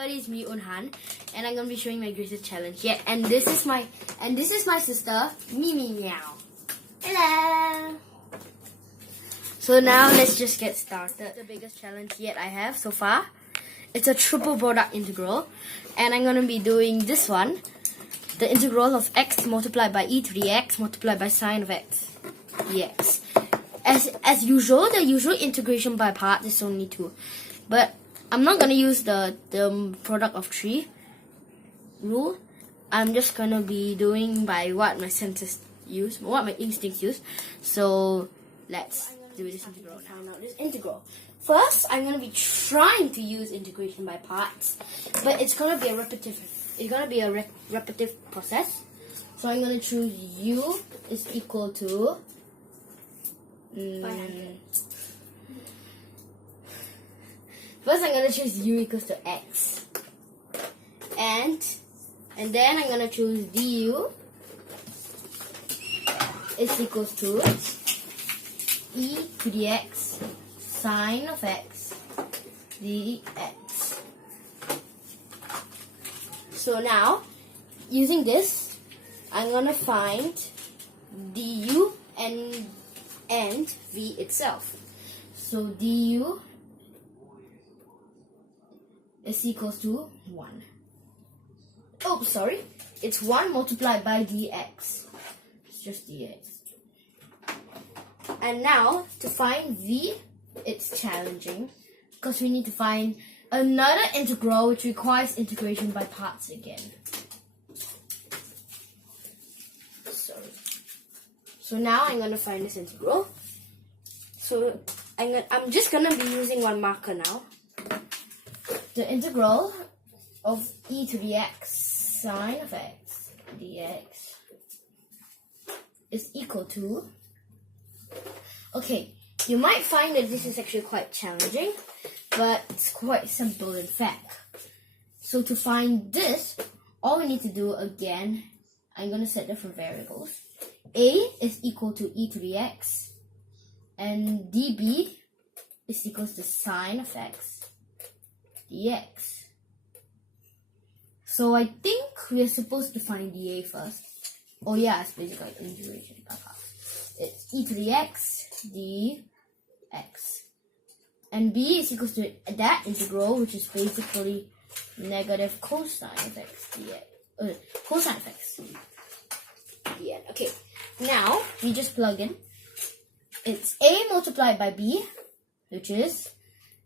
everybody, it's me Unhan, and I'm gonna be showing my greatest challenge yet. And this is my sister Mimi Meow. Hello. So now let's just get started. The biggest challenge yet I have so far. It's a triple product integral, and I'm gonna be doing this one, the integral of x multiplied by e to the x multiplied by sine of x dx. As usual, the usual integration by parts is only 2, but I'm not gonna use the product of 3 rule. I'm just gonna be doing by what my senses use, what my instincts use. So let's do this integral now. Find out this integral. First, I'm gonna be trying to use integration by parts, but it's gonna be a repetitive process. So I'm gonna choose u is equal to 500. First, I'm gonna choose u equals to x, and then I'm gonna choose du is equals to e to the x sine of x dx. So now, using this, I'm gonna find du and v itself. So du is equals to 1. Oh, sorry. It's 1 multiplied by dx. It's just dx. And now, to find v, it's challenging, because we need to find another integral which requires integration by parts again. Sorry. So now I'm going to find this integral. So I'm just going to be using one marker now. The integral of e to the x sine of x dx is equal to... Okay, you might find that this is actually quite challenging, but it's quite simple in fact. So to find this, all we need to do again, I'm going to set different variables. A is equal to e to the x, and db is equals to sine of x dx. So I think we are supposed to find dA first. Oh yeah, it's basically like integration. It's e to the x dx. And b is equals to that integral, which is basically negative cosine of x dx. Cosine of x dx. Okay, now we just plug in. It's a multiplied by b, which is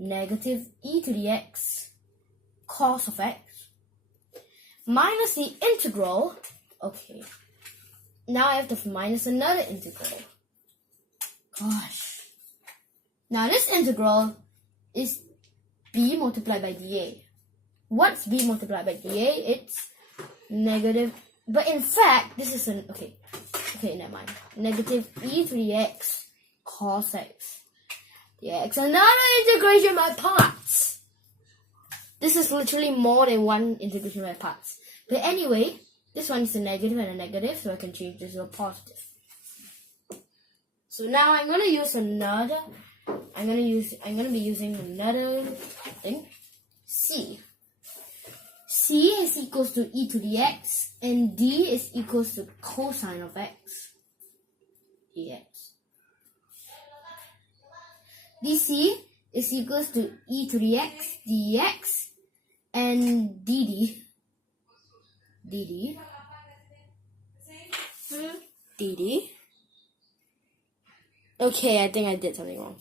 negative e to the x cos of x, minus the integral. Okay, now I have to minus another integral. Gosh. Now this integral is b multiplied by dA. What's b multiplied by dA? It's negative, but in fact, this is an, okay, never mind. Negative e to the x cos x dx. Another integration by parts. This is literally more than one integration by parts. But anyway, this one is a negative and a negative, so I can change this to a positive. So now I'm gonna use another. I'm gonna be using another thing. C. C is equals to e to the x, and d is equals to cosine of x dx. dc is equals to e to the x dx, and dd Okay, I think I did something wrong.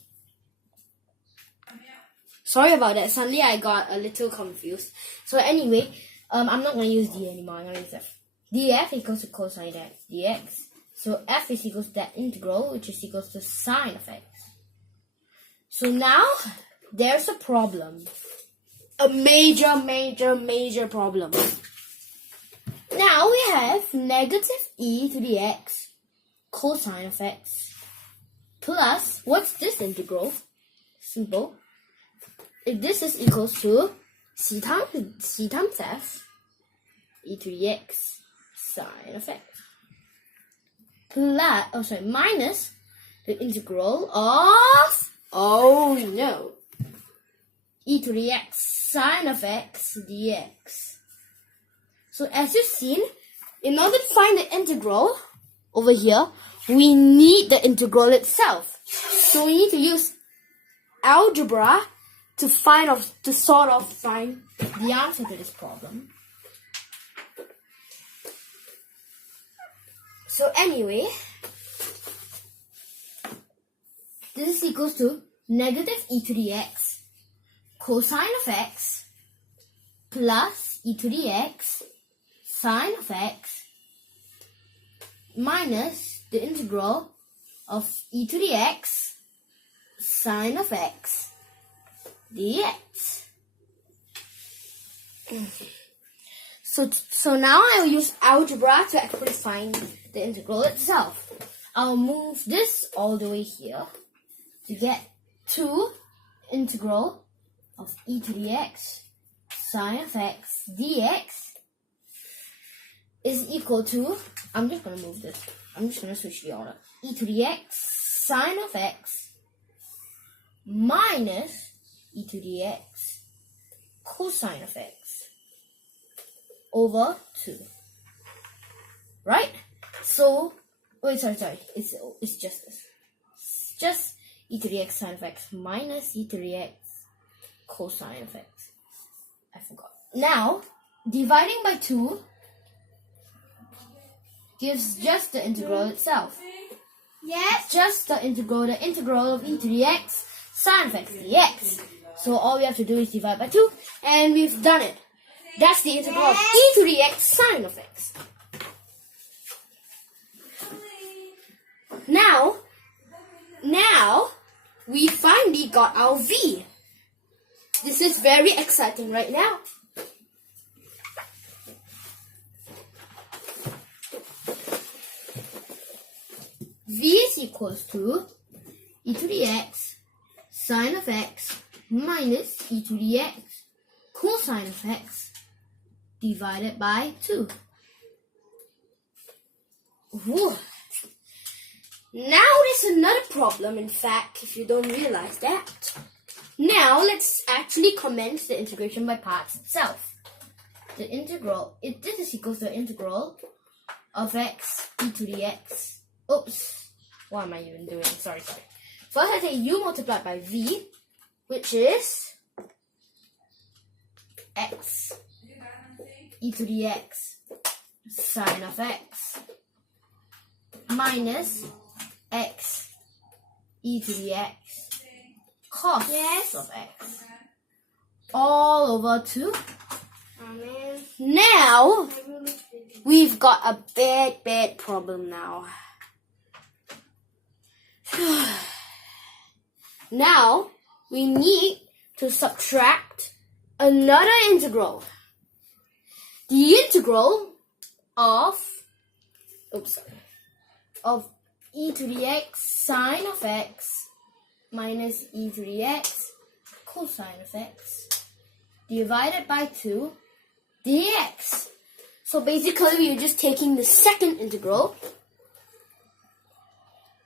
Sorry about that. Suddenly I got a little confused. So anyway, I'm not going to use d anymore. I'm going to use f. df equals to cosine x dx. So f is equals to that integral, which is equals to sine of x. So now, there's a problem. A major problem. Now we have negative e to the x cosine of x plus, what's this integral? Simple. If this is equals to c times f e to the x sine of x plus, minus the integral of, oh no, e to the x sine of x dx. So as you've seen, in order to find the integral over here, we need the integral itself. So we need to use algebra to sort of find the answer to this problem. So anyway, this is equals to negative e to the x cosine of x plus e to the x sine of x minus the integral of e to the x sine of x dx. So now I will use algebra to actually find the integral itself. I'll move this all the way here to get to integral of e to the x sine of x dx is equal to, I'm just going to move this. I'm just going to switch the order. E to the x sine of x minus e to the x cosine of x over 2. Right? So, wait, sorry. It's just this. It's just e to the x sine of x minus e to the x cosine of x. I forgot. Now, dividing by 2 gives just the integral itself. Yes. Just the integral of e to the x sine of x dx. So all we have to do is divide by 2, and we've done it. That's the integral of e to the x sine of x. Now we finally got our v. This is very exciting right now. V is equals to e to the x sine of x minus e to the x cosine of x divided by 2. Whew. Now there's another problem, in fact, if you don't realize that. Now let's actually commence the integration by parts itself. The integral, this is equals to the integral of x e to the x. Oops, what am I even doing? Sorry. First I take u multiplied by v, which is x e to the x sine of x minus x e to the x cos of x all over 2. Now we've got a bad problem now. Now we need to subtract another integral. The integral of e to the x sine of x minus e to the x cosine of x divided by 2 dx. So basically we're just taking the second integral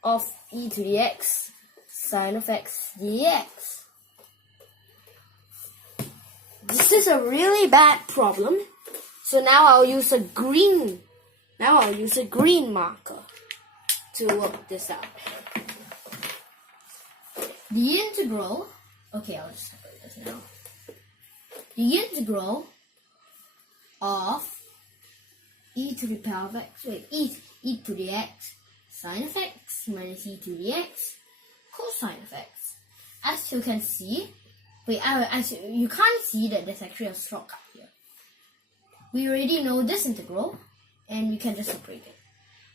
of e to the x sine of x dx. This is a really bad problem. So now I'll use a green marker to work this out. The integral, okay, I'll just separate this now. The integral of e to the power of x, e to the x sine of x minus e to the x cosine of x. As you can see, you can't see that there's actually a shortcut here. We already know this integral, and we can just separate it.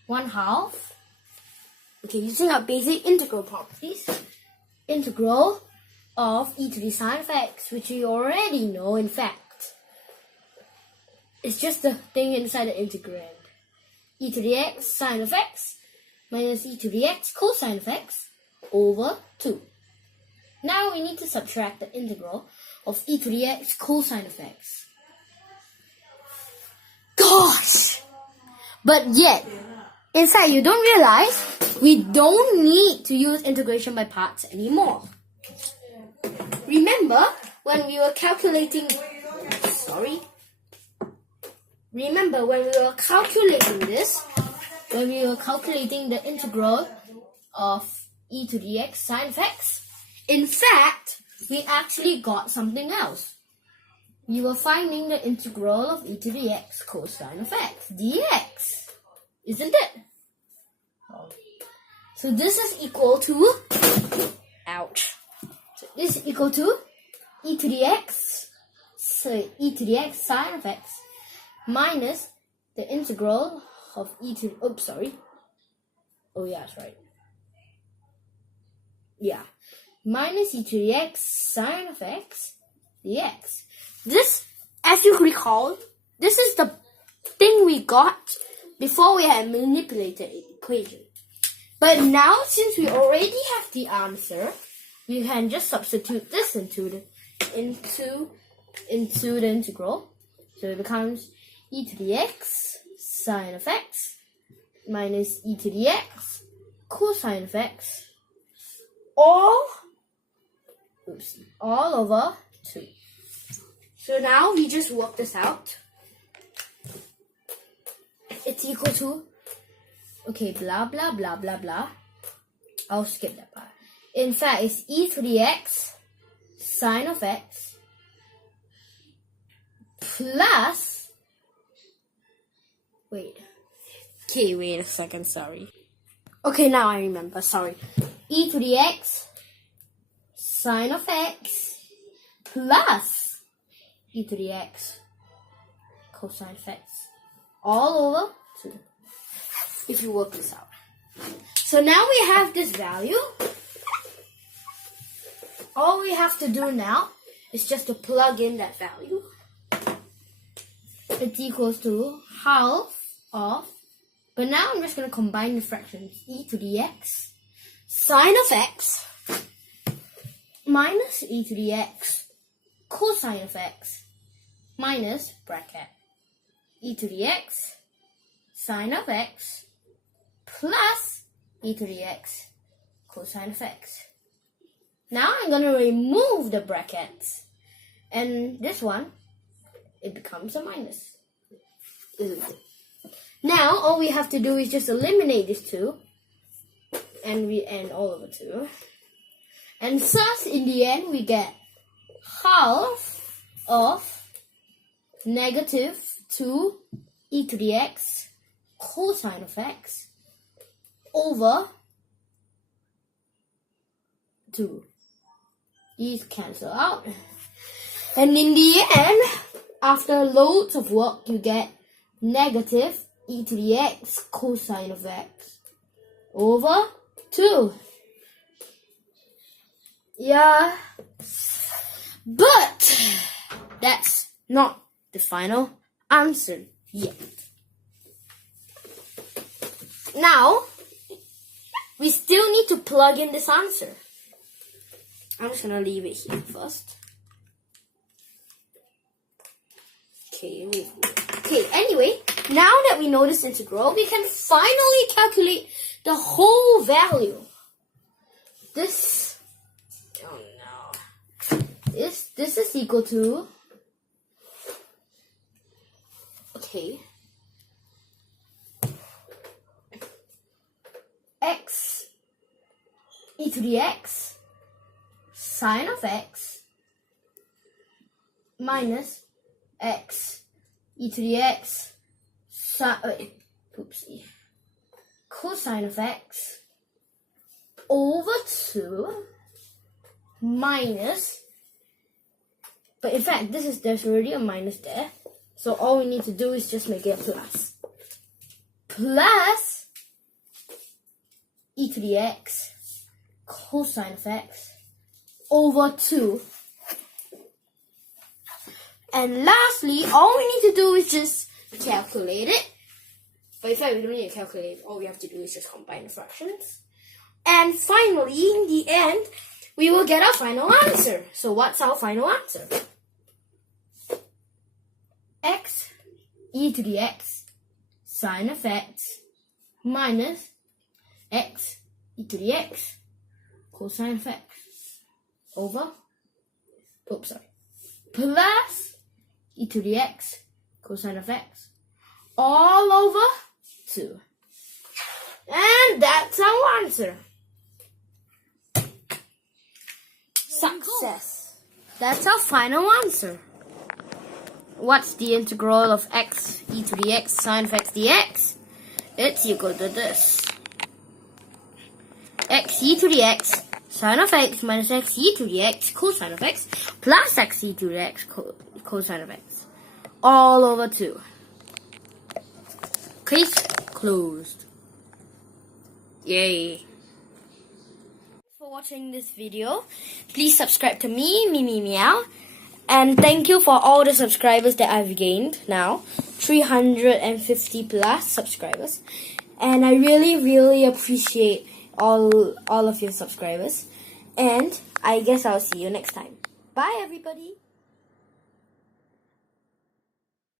1/2. Okay, using our basic integral properties, integral of e to the sine of x, which we already know, in fact. It's just the thing inside the integrand. E to the x sine of x minus e to the x cosine of x over 2. Now we need to subtract the integral of e to the x cosine of x. Gosh! But yet, inside you don't realize we don't need to use integration by parts anymore. Remember, when we were calculating, remember when we were calculating this, when we were calculating the integral of e to the x sine of x, in fact, we actually got something else. We were finding the integral of e to the x cosine of x dx, isn't it? So this is equal to, So this is equal to e to the x, sine of x minus the integral of e to, that's right. Yeah. Minus e to the x sine of x dx. This, as you recall, this is the thing we got before we had manipulated the equation. But now, since we already have the answer, we can just substitute this into the integral. So it becomes e to the x sine of x minus e to the x cosine of x all over 2. So now we just work this out. It's equal to, blah, blah, blah, blah, blah. I'll skip that part. In fact, it's e to the x sine of x plus, wait a second, sorry. Okay, now I remember, sorry. E to the x sine of x plus e to the x cosine of x all over 2. If you work this out. So now we have this value. All we have to do now is just to plug in that value. It's equals to half of, but now I'm just going to combine the fractions. E to the x sine of x minus e to the x cosine of x minus bracket e to the x sine of x plus e to the x cosine of x. Now I'm going to remove the brackets, and this one, it becomes a minus. Now all we have to do is just eliminate these two, and we end all over 2. And thus, in the end, we get half of negative 2 e to the x cosine of x over 2. These cancel out. And in the end, after loads of work, you get negative e to the x cosine of x over 2. Yeah. But that's not the final answer yet. Now, we still need to plug in this answer. I'm just going to leave it here first. Okay, anyway, now that we know this integral, we can finally calculate the whole value. This is equal to, x e to the x sine of x minus x e to the x cosine of x over 2 minus, but in fact there's already a minus there, so all we need to do is just make it a plus e to the x cosine of x over 2. And lastly, all we need to do is just calculate it. But in fact, we don't need to calculate it. All we have to do is just combine the fractions. And finally, in the end, we will get our final answer. So what's our final answer? X e to the x sine of x minus x e to the x cosine of x over, plus e to the x cosine of x all over 2. And that's our answer. Success. That's our final answer. What's the integral of x e to the x sine of x dx? It's equal to this. X e to the x sine of x minus x e to the x cosine of x plus x e to the x cosine of x all over 2. Case closed. Yay. For watching this video, please subscribe to me, Meow. And thank you for all the subscribers that I've gained now. 350 plus subscribers. And I really appreciate all of your subscribers. And I guess I'll see you next time. Bye everybody.